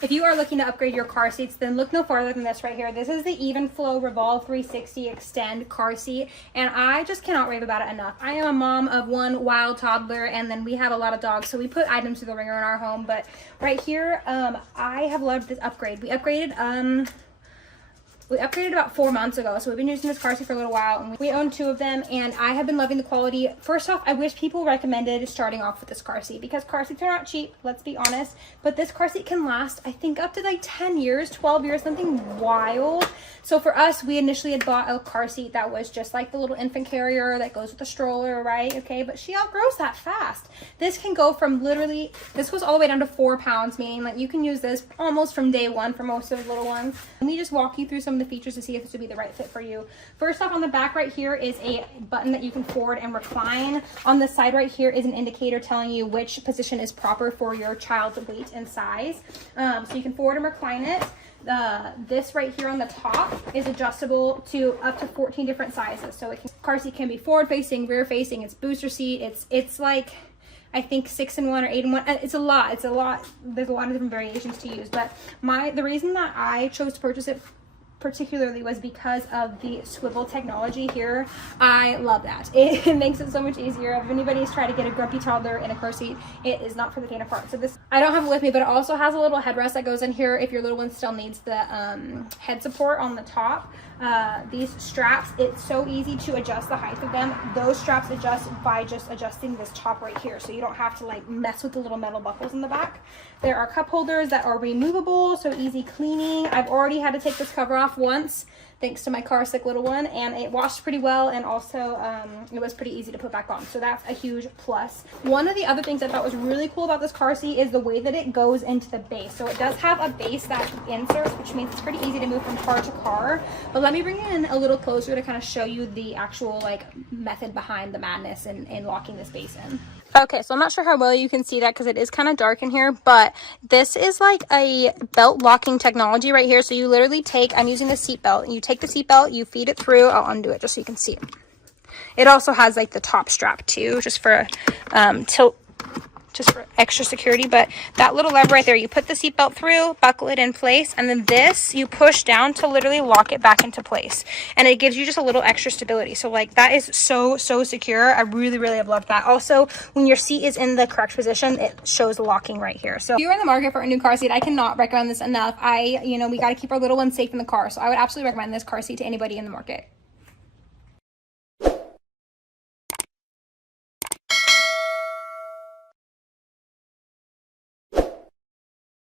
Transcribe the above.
If you are looking to upgrade your car seats, then look no farther than this right here. This is the Evenflo Revolve 360 Extend car seat, and I just cannot rave about it enough. I am a mom of one wild toddler, and then we have a lot of dogs, so we put items through the ringer in our home. But right here, I have loved this upgrade. We upgraded about 4 months ago, so we've been using this car seat for a little while, and we own 2 of them, and I have been loving the quality. First off, I wish people recommended starting off with this car seat, because car seats are not cheap, let's be honest, but this car seat can last, I think, up to like 10 years, 12 years, something wild. So for us, we initially had bought a car seat that was just like the little infant carrier that goes with the stroller, right? Okay, but she outgrows that fast. This can go from literally, this goes all the way down to 4 pounds, meaning like you can use this almost from day one for most of the little ones. Let me just walk you through some of the features to see if this would be the right fit for you. First off, on the back right here is a button that you can forward and recline. On the side right here is an indicator telling you which position is proper for your child's weight and size. So you can forward and recline it. This right here on the top is adjustable to up to 14 different sizes. So car seat can be forward facing, rear facing, it's booster seat, it's like I think 6-in-1 or 8-in-1. It's a lot. There's a lot of different variations to use, but the reason that I chose to purchase it particularly was because of the swivel technology here. I love that. It makes it so much easier. If anybody's trying to get a grumpy toddler in a car seat, it is not for the faint of heart. So this, I don't have it with me, but it also has a little headrest that goes in here if your little one still needs the head support on the top. These straps, it's so easy to adjust the height of them. Those straps adjust by just adjusting this top right here, so you don't have to like mess with the little metal buckles in the back. There are cup holders that are removable, so easy cleaning. I've already had to take this cover off once thanks to my car sick little one, and it washed pretty well, and also it was pretty easy to put back on, so that's a huge plus. One of the other things I thought was really cool about this car seat is the way that it goes into the base. So it does have a base that inserts, which means it's pretty easy to move from car to car. But let me bring it in a little closer to kind of show you the actual like method behind the madness in locking this base in. Okay, so I'm not sure how well you can see that because it is kind of dark in here, but this is like a belt locking technology right here. So you literally I'm using the seat belt, and you take the seat belt, you feed it through. I'll undo it just so you can see it. It also has like the top strap too, just for just for extra security. But that little lever right there, you put the seatbelt through, buckle it in place, and then this you push down to literally lock it back into place, and it gives you just a little extra stability. So like that is so secure. I really have loved that. Also, when your seat is in the correct position, it shows locking right here. So if you're in the market for a new car seat, I cannot recommend this enough. We got to keep our little ones safe in the car, so I would absolutely recommend this car seat to anybody in the market.